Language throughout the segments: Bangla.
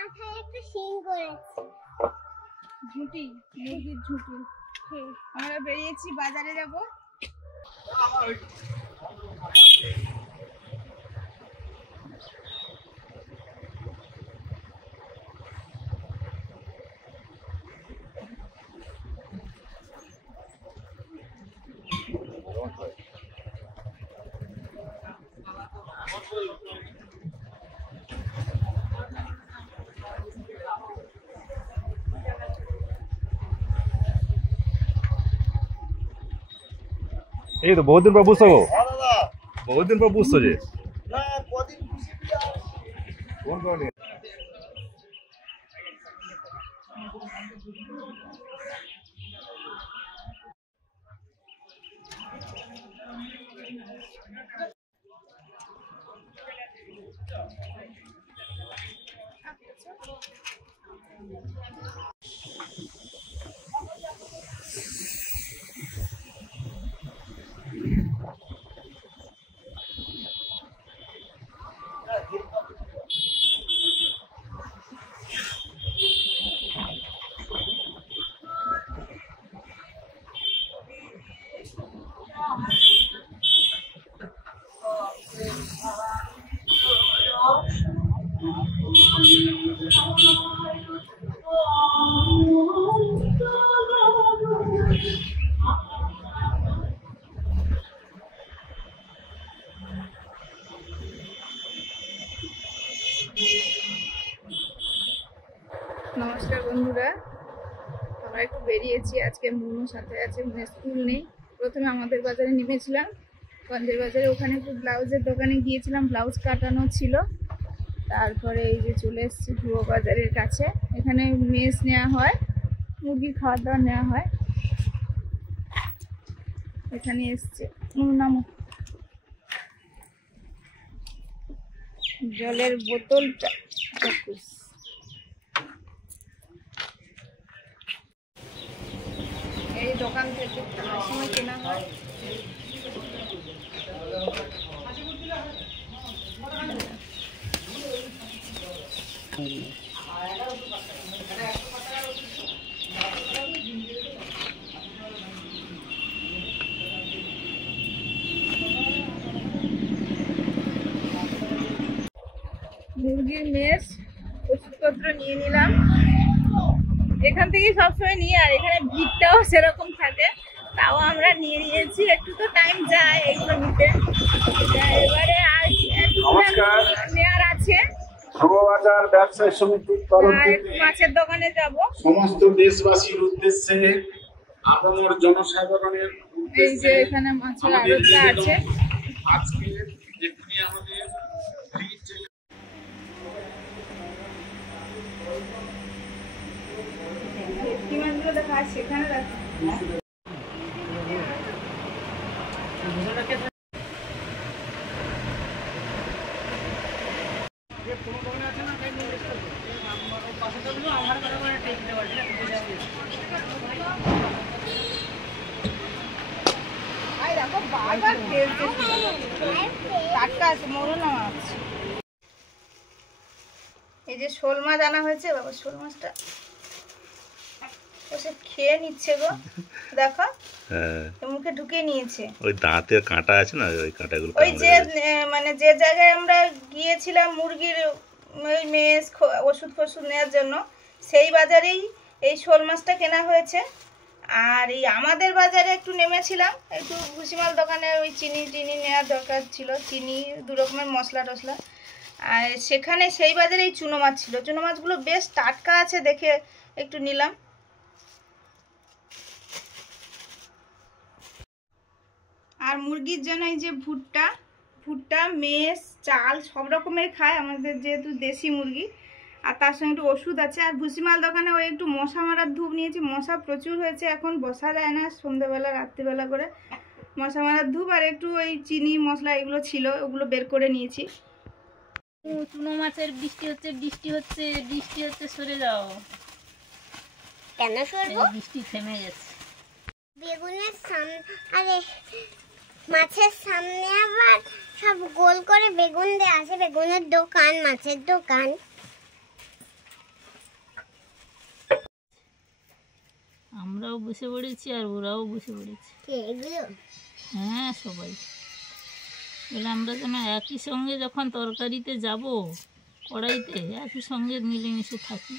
মাথায় একটা শিং করেছে, ঝুঁটি, মুরগির ঝুঁটি। আমরা বেরিয়েছি, বাজারে যাব। এই তো বহুদিন পর বুঝছো গো, বহুদিন পর বুঝছো যে কোন কারণে। নমস্কার বন্ধুরা, আমরা একটু বেরিয়েছি। আজকে মুনুর সাথে আছে, স্কুল নেই। প্রথমে আমাদের বাজারে নেমেছিলাম, আমাদের বাজারে ওখানে একটু ব্লাউজের দোকানে গিয়েছিলাম, ব্লাউজ কাটানো ছিল। তারপরে এই যে চলে এসেছি ধুয়ো বাজারের কাছে। এখানে মেস নেওয়া হয়, মুরগির খাওয়া দাওয়া নেওয়া হয়। এখানে এসছে নামো, জলের বোতলটা এই দোকান থেকে সময় কেনা হয়। মুরগির মেস ওষুধপত্র নিয়ে নিলাম, এখান থেকে সবসময় নিয়ে। আর এখানে ভিড়টাও সেরকম থাকে, তাও আমরা নিয়ে নিয়েছি। একটু তো টাইম যায় এগুলো নিতে। এবারে আর নেওয়ার আছে। ধোয়াবাজার ব্যবসায়ী সমিতির তরফ থেকে মাছের দোকানে যাব। সমস্ত দেশবাসীর উদ্দেশ্যে আপনার জনসাধারণের এই যে এখানে মাছের আড়তটা আছে। আজকে যেখানে আমাদের ভেটকি মাছগুলো দেখা আছে সেখানে রাখা। টাটকা আছে, মরুনা মাছ। এই যে শোল মাছ আনা হয়েছে, বাবা শোল মাছটা সে খেয়ে নিচ্ছে গো, দেখো মুখে ঢুকিয়ে নিয়েছে। ওই দাঁতের কাঁটা আছে না, ওই কাঁটাগুলো। ওই যে মানে যে জায়গায় আমরা গিয়েছিলাম মুরগির ওই মেস ওষুধ ফষুধ নেওয়ার জন্য, সেই বাজারেই এই শোল মাছটা কেনা হয়েছে। আর এই আমাদের বাজারে একটু নেমেছিলাম, একটু ভুসিমাল দোকানে ওই চিনি নেওয়ার দরকার ছিল, চিনি 2 রকমের মশলা টশলা। আর সেখানে সেই বাজারে এই চুনো মাছ ছিল। চুনো মাছগুলো বেশ টাটকা আছে দেখে একটু নিলাম। আর মুরগির জন্য এই যে ভুট্টা মেস চাল সব রকমের খায় আমাদের, যেহেতু দেশি মুরগি। আর তার সঙ্গে একটু ওষুধ আছে। আর ভুসিমাল দোকানে ওই একটু মশা মারার ধূপ নিয়েছি। মশা প্রচুর হয়েছে, এখন বসা যায় না, সন্ধ্যেবেলা রাত্রিবেলা করে মশা মারার ধূপ। আর একটু ওই চিনি মশলা এগুলো ছিল, ওগুলো বের করে নিয়েছি। চুনো মাছের বৃষ্টি হচ্ছে সরে যাও। কেন সরবো? বৃষ্টি থেমে গেছে। বেগুনের সামনে, আরে মাছের সামনে আবার সব গোল করে বেগুন দেয়া আছে। বেগুনের দোকান, মাছের দোকান। আমরাও বসে পড়েছি আর ওরাও বসে পড়েছে। এগুলো হ্যাঁ সবাই বলে আমরা যেন একই সঙ্গে যখন তরকারিতে যাব কড়াইতে একই সঙ্গে মিলেমিশে থাকি।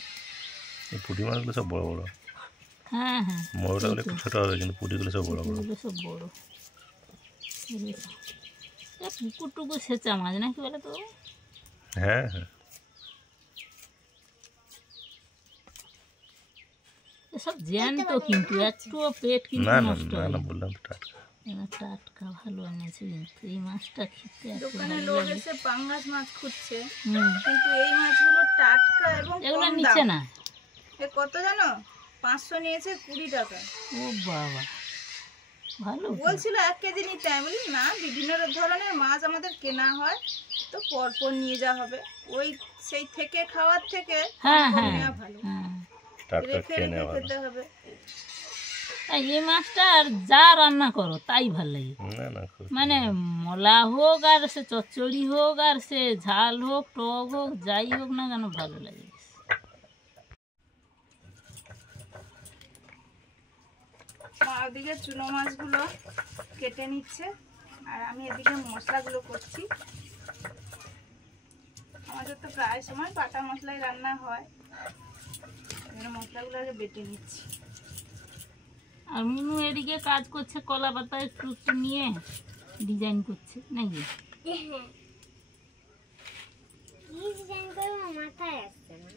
এই পুঁটি মাছগুলো সব বড় বড়, হ্যাঁ হ্যাঁ মোড়াগুলো একটু ছোটো হবে, কিন্তু পুঁটিগুলো সব বড় বড়। এগুলো সব বড়। বুঝেছ? এ পুকুর টুকুর সেচা মাছ নাকি বলে তো? হ্যাঁ হ্যাঁ, এসব জ্যান্ত কিন্তু একটুও পেট কিন্তু না না নষ্ট না হয় না, না। বললাম তো টাটকা। এরা টাটকা ভালো এনেছে কিন্তু এই মাছটা খেতে এত দোকানে ভালো লোক লাগে। এসে পাঙ্গাস মাছ খুঁজছে, হুম, কিন্তু এই মাছগুলো টাটকা এবং এগুলো কম নিচ্ছে দাম। না। এ কত জানো? 500 নিয়েছে 20 টাকা। ও বাবা, ভালো তো। বলছিল 1 কেজি নিতে, আমি বলি না, বিভিন্ন ধরনের মাছ আমাদের কেনা হয় তো পরপর নিয়ে যাওয়া হবে, ওই সেই থেকে খাওয়ার থেকে হ্যাঁ কম হ্যাঁ নেওয়া ভালো, হ্যাঁ। টাটকা রেখে খেয়ে রেখে নেওয়া ভালো। খেতে হবে। আর এই মাছটা আর যা রান্না করো তাই ভাল লাগে। না না, খুব মানে মলা হোক আর সে চচ্চড়ি হোক আর সে ঝাল হোক টক হোক যাই হোক না কেন ভালো লাগে। মা ওদিকে চুনো মাছগুলো কেটে নিচ্ছে আর আমি এদিকে মশলাগুলো করছি। আমাদের তো প্রায় সময় বাটা মশলাই রান্না হয়, এখানে মশলাগুলো আগে বেটে নিচ্ছি। আর মিনু এদিকে কাজ করছে, কলা পাতা একটু একটু নিয়ে ডিজাইন করছে নাকি? হ্যাঁ, কি ডিজাইন করবো মাথায় আসছে না।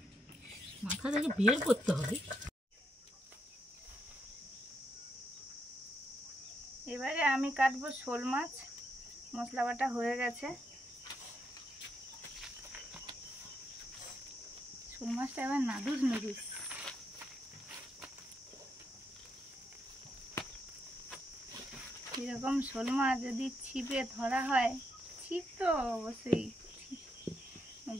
মাথা থেকে বের করতে হবে। এবারে আমি কাটবো শোল মাছ। মশলা বাটা হয়ে গেছে। শোল মাছটা এবার নাদুস নুদুস। এরকম শোল মাছ যদি ছিপে ধরা হয়, ছিপ তো অবশ্যই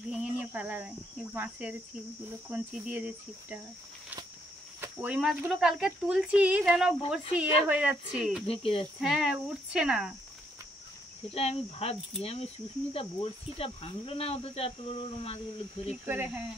ভেঙে নিয়ে পালাবে, এই বাঁশের ছিপগুলো কঞ্চি দিয়ে যে ছিপটা হয়। ওই মাছগুলো কালকে তুলছি, যেন বড়শি হয়ে যাচ্ছে, ঢেকে যাচ্ছে। হ্যাঁ উঠছে না। সেটা আমি ভাবছি, আমি সুস্মিতা বড়শিটা ভাঙলো না, অথচ এত বড় বড় মাছগুলো ধরে ঠিক করে, হ্যাঁ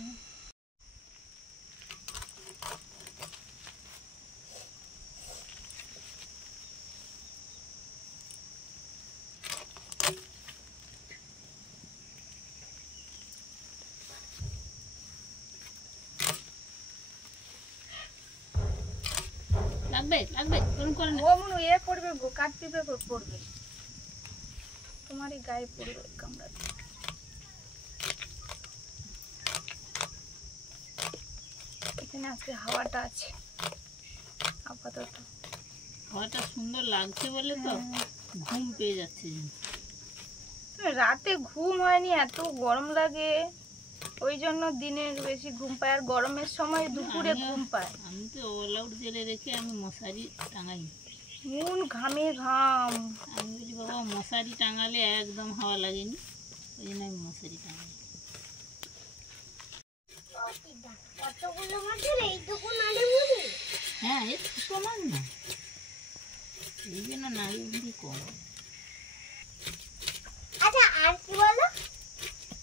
লাগবে লাগবে ওরকম করে না। ও মনে এ পড়বে গো, কাটপিপে পড়বে, তোমারই গায়ে পড়বে কামড়া। এখানে আজকে হাওয়াটা আছে আপাতত। হাওয়াটা সুন্দর লাগছে বলে তো ঘুম পেয়ে যাচ্ছে। রাতে ঘুম হয়নি, এত গরম লাগে, ওই জন্য দিনে বেশি ঘুম পায়, আর গরমের সময় দুপুরে ঘুম পায়। আমি তো অল আউট জেলে রেখে আমি মশারি টাঙাই। মন ঘামে ঘাম। আমি বলি বাবা মশারি টাঙালে একদম হাওয়া লাগেনি, ওই জন্য আমি মশারি টাঙাই। কতগুলো মাছের এইটুকু নাড়ি মুড়ি। হ্যাঁ এই ছোটো মাছ না, এই জন্য নাড়ি বুড়ি কম। আচ্ছা আর কি বলো?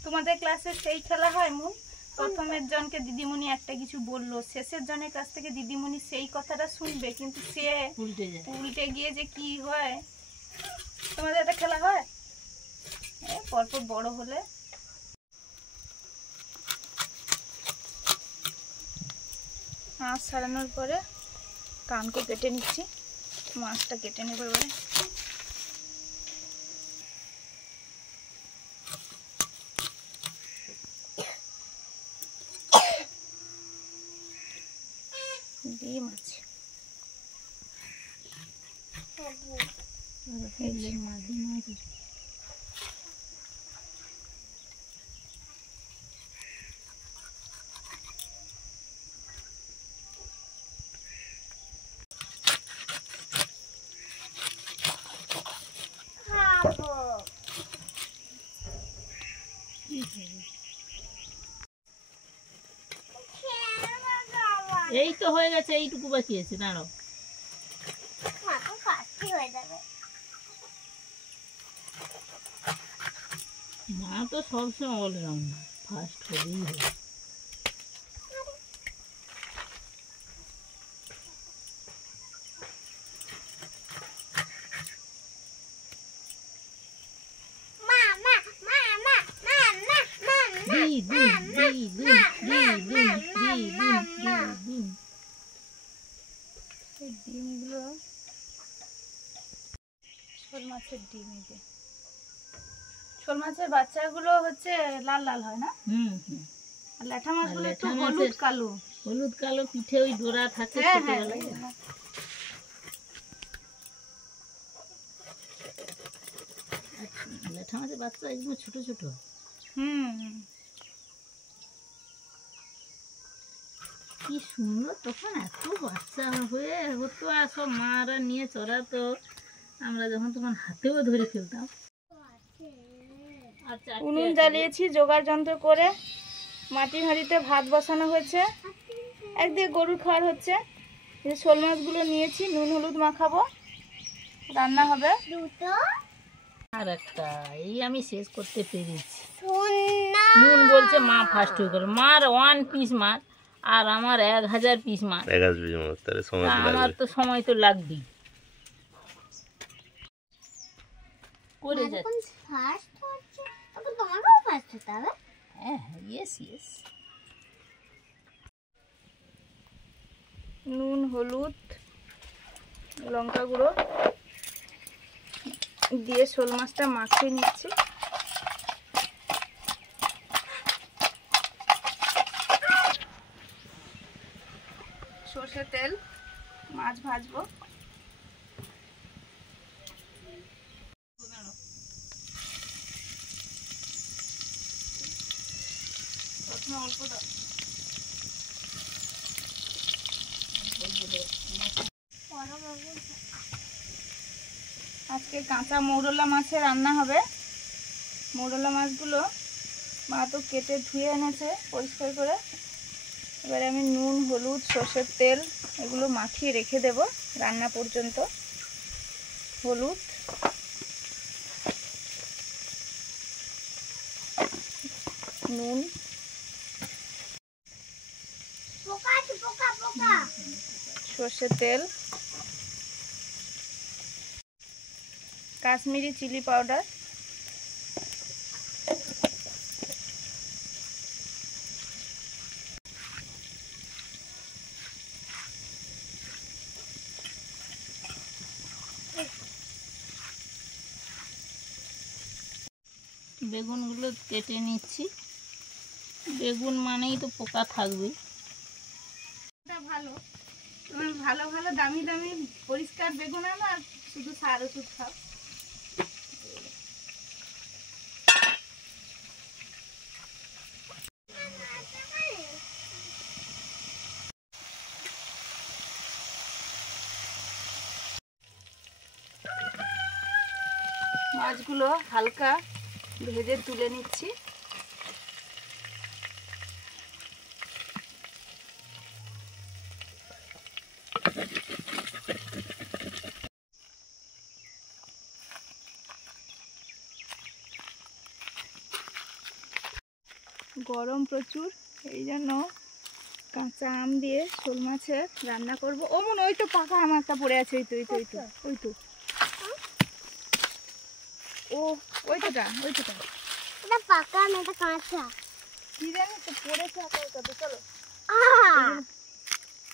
তোমাদের ক্লাসে সেই খেলা হয় মুন? প্রথমের জনকে দিদিমণি একটা কিছু বললো, শেষের জনের কাছ থেকে দিদিমণি সেই কথাটা শুনবে, কিন্তু সে উল্টে যায়। উল্টে গিয়ে যে কি হয়। তোমাদের একটা খেলা হয় পরপর বড় হলে? মাছ ছাড়ানোর পরে কানকে কেটে নিচ্ছি, মাছটা কেটে নেবো এবারে। ডিম আছে, মাঝি মাছ খাবো। এই তো হয়ে গেছে, এইটুকু বাকি আছে, দাঁড়াও। মাথা কাশি হয়ে যাবে। মা তো সবসময় অলরাউন্ডার, ফার্স্ট হবেই হবে। ডিম এই ডিমগুলো শোল মাছের ডিম। এই যে শোল মাছের বাচ্চাগুলো হচ্ছে লাল লাল হয় না, আর ল্যাঠা মাছগুলো একটু হলুদ কালো। হলুদ কালো, পিঠে ওই ডোরা থাকে হ্যাঁ হ্যাঁ ছোটবেলায়। ল্যাঠা মাছের বাচ্চা একদম ছোট ছোট। কি সুন্দর, তখন এত বাচ্চা হয়ে হতো আর সব মারা নিয়ে চড়াতো, আমরা যখন তখন হাতেও ধরে ফেলতাম। আচ্ছা, উনুন জ্বালিয়েছি জোগাড় যন্ত্র করে, মাটির হাঁড়িতে ভাত বসানো হয়েছে, একদিকে গরুর খাওয়ার হচ্ছে। এই শোল মাছগুলো নিয়েছি, নুন হলুদ মাখাবো, রান্না হবে। দুটো আর একটা এই আমি শেষ করতে পেরেছি। সোনা নুন বলছে মা ফার্স্ট হয়ে গেল, মার 1 পিস মাছ আর আমার 1000 পিস মাছ। 1000 পিস মাছ, তাহলে সময় তা আমার তো সময় তো লাগবেই। করে যাচ্ছে। ফার্স্ট হচ্ছে, তখন তোমাকেও ফার্স্ট হতে হবে। হ্যাঁ হ্যাঁ, ইয়েস ইয়েস। নুন হলুদ লঙ্কা গুঁড়ো দিয়ে শোল মাছটা মাখিয়ে নিচ্ছি। সর্ষের তেল, মাছ ভাজবো। প্রথমে অল্প দাও। আজকে কাঁচা মৌরলা মাছের রান্না হবে। মৌরলা মাছগুলো মা তো কেটে ধুয়ে এনেছে পরিষ্কার করে। এবারে আমি নুন হলুদ সর্ষের তেল এগুলো মাখিয়ে রেখে দেব রান্না পর্যন্ত। হলুদ, নুন, সর্ষের তেল, কাশ্মীরি চিলি পাউডার, বেগুনগুলো কেটে নিচ্ছি। বেগুন মানেই তো পোকা থাকবে। ভালো তুমি ভালো ভালো দামি দামি পরিষ্কার বেগুন আনো আর শুধু সার ওষুধ খাও। মাছগুলো হালকা ভেজে তুলে নিচ্ছি। গরম প্রচুর, এই জন্য কাঁচা আম দিয়ে শোল মাছের রান্না করব। ও মনে ওই তো পাকা আম একটা পড়ে আছে, ওই তো ওই তো ওই তো ওই তো ও ওইটা ওইটা এটা পাকা না, এটা কাঁচা। কি জানি তো পড়েছে আপাতত। চলো, আহা!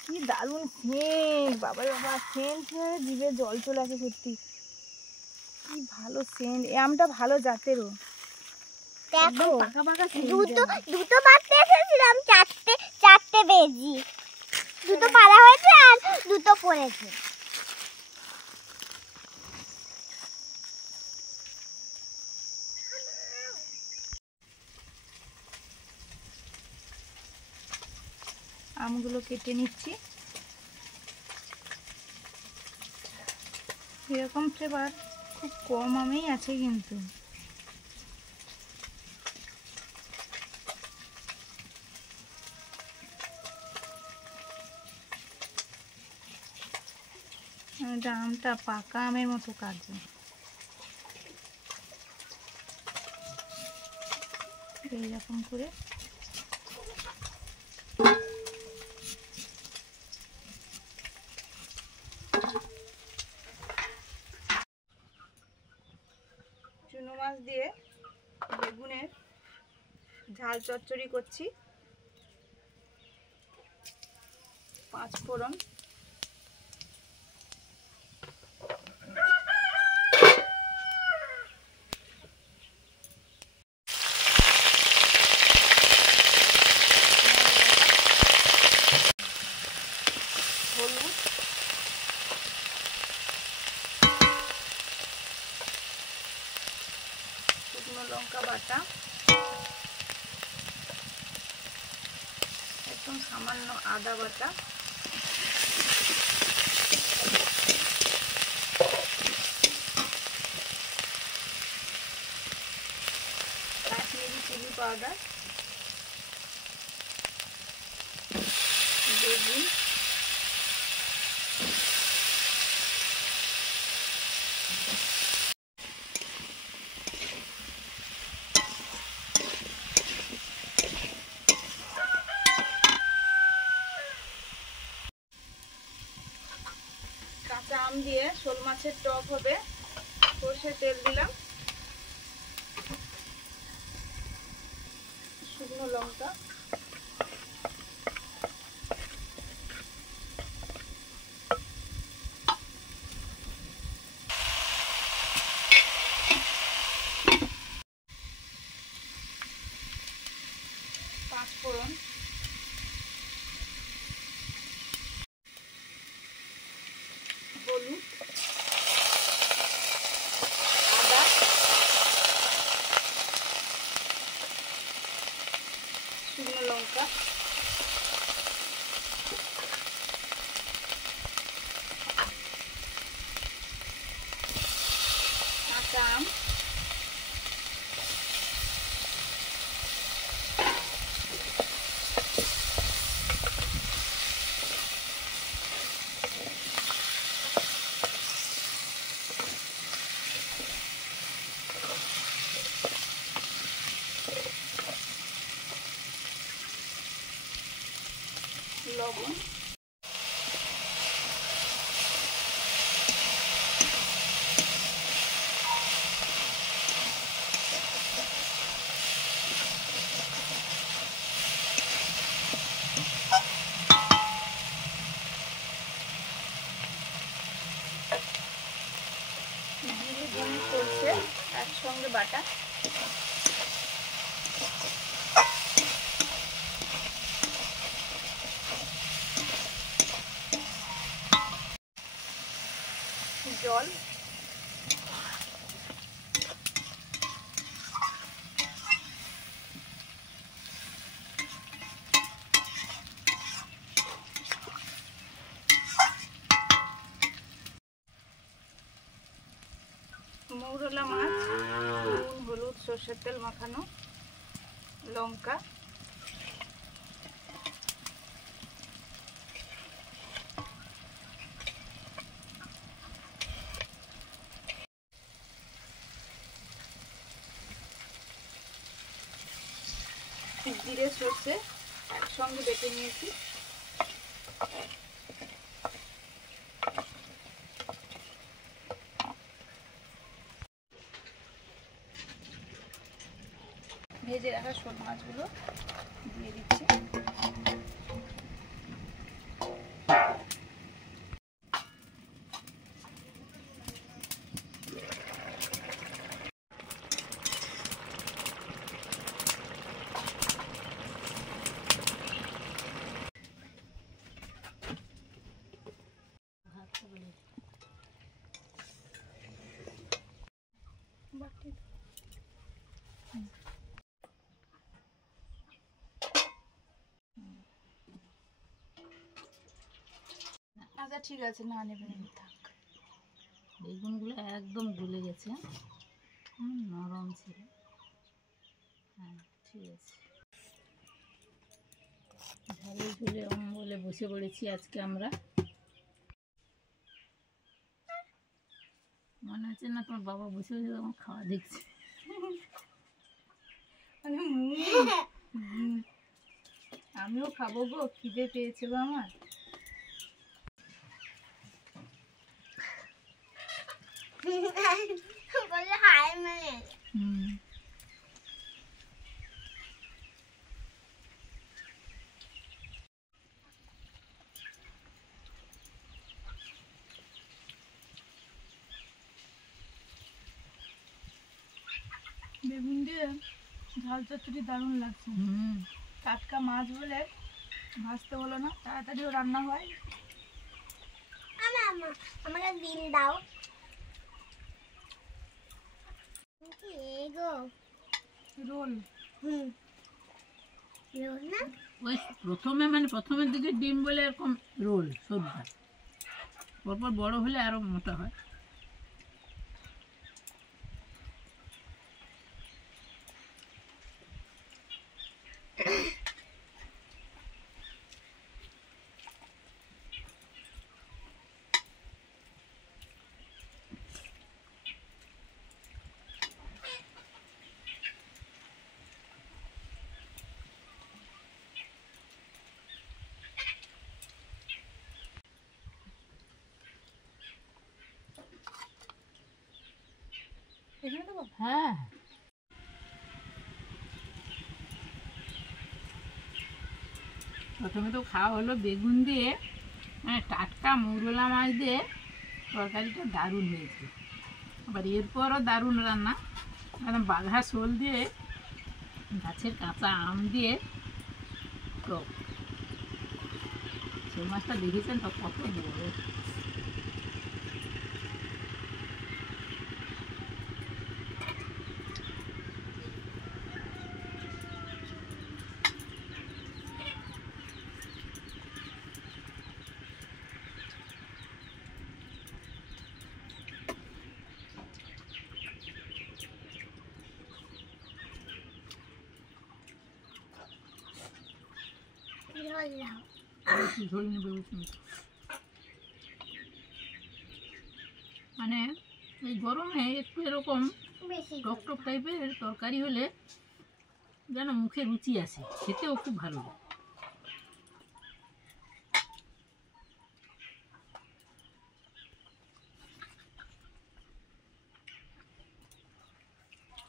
কি দারুণ সেন্ট, বাবা বাবা সেন্ট হয়ে জিভে জল চলে আসে সত্যি। কি ভালো সেন্ট, এই আমটা ভালো জাতেরও। দেখো পাকা পাকা সেন্ট। দুটো পাততে এসেছিলাম, চারটে বেজি, দুটো পালা হয়েছে আর দুটো পড়েছে। আমগুলো কেটে নিচ্ছি। এরকম ফ্লেভার খুব কম আমেই আছে কিন্তু। এটা আমটা পাকা আমের মতো কাটবে। এইরকম করে চুনো মাছ দিয়ে বেগুনের ঝাল চচ্চড়ি করছি। 5 ফোড়ন, হলুদ, শুকনো লঙ্কা বাটা, একদম সামান্য আদা বাটা, কাশ্মীরি চিলি পাউডার, বেগুন, কাঁচা আম দিয়ে শোল মাছের টক হবে। সরষের তেল দিলাম, শুকনো লঙ্কা, পাঁচ ফোড়ন, হলুদ, আদা, শুকনো লঙ্কা, কাঁচা আম, লবণ, জিরে ধনে সরষে একসঙ্গে বাটা, জল, মৌরলা মাছ, নুন হলুদ সরষের তেল মাখানো, লঙ্কা, জিরে সরষে একসঙ্গে বেটে নিয়েছি, ভেজে রাখা শোল মাছগুলো দিয়ে দিচ্ছি। আচ্ছা ঠিক আছে, না নেবেন থাক। বেগুনগুলো একদম গলে গেছে, নরম ছিল। হ্যাঁ ঠিক আছে। ঝালে ঝুলে বলে বসে পড়েছি আজকে আমরা। মনে হচ্ছে না তোমার বাবা বসে বসে আমার খাওয়া দেখছে। আমিও খাবো গো, খিদে পেয়েছে গো আমার। বেগুন দিয়ে ঝাল চচ্চড়ি দারুণ লাগছে। টাটকা মাছ বলে ভাজতে হলো না, তাড়াতাড়িও রান্না হয়। আমাকে দিন দাও। এগো রোল রোল না ওই প্রথমের দিকে ডিম বলে এরকম রোল সবটা, পরপর বড় হলে আরো মোটা হয়। এখানে দেবো? হ্যাঁ, প্রথমে তো খাওয়া হলো বেগুন দিয়ে, মানে টাটকা মৌরলা মাছ দিয়ে তরকারিটা দারুণ হয়েছে। আবার এরপরও দারুণ রান্না, একদম বাঘা শোল দিয়ে গাছের কাঁচা আম দিয়ে টক। শোল মাছটা দেখেছেন তো কত বড়। রোল দাও। ঝোল নেবে বুঝুন। মানে এই গরমে একটু এরকম বেশি টক টক টাইপের তরকারি হলে যেন মুখে রুচি আসে, খেতেও খুব ভালো লাগে।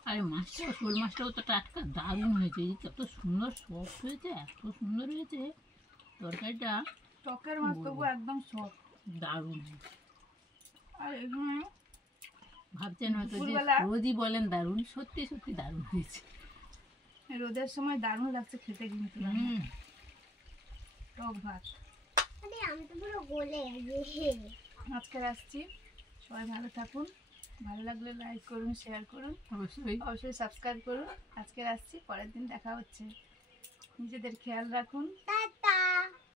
আর এই মাছটাও, শোল মাছটাও তো টাটকা দারুণ হয়েছে, এই কত সুন্দর সফট হয়েছে, এত সুন্দর হয়েছে তরকারিটা, টকের মাছ তবু একদম সফট। দারুণ হয়েছে। আর এগুলো ভাবছেন হয়তো যে দুপুরবেলা- রোজই বলেন দারুণ, সত্যি সত্যি দারুণ হয়েছে। রোদের সময় দারুণ লাগছে খেতে, কিন্তু হুম, টক ভাত। আরে আমি তো পুরো গলে গেছে। আজকে আসছি, সবাই ভালো থাকুন, ভালো লাগলে লাইক করুন, শেয়ার করুন, অবশ্যই। অবশ্যই সাবস্ক্রাইব করুন। আজকে আসছি, পরের দিন দেখা হচ্ছে। নিজেদের খেয়াল রাখুন। টাটা।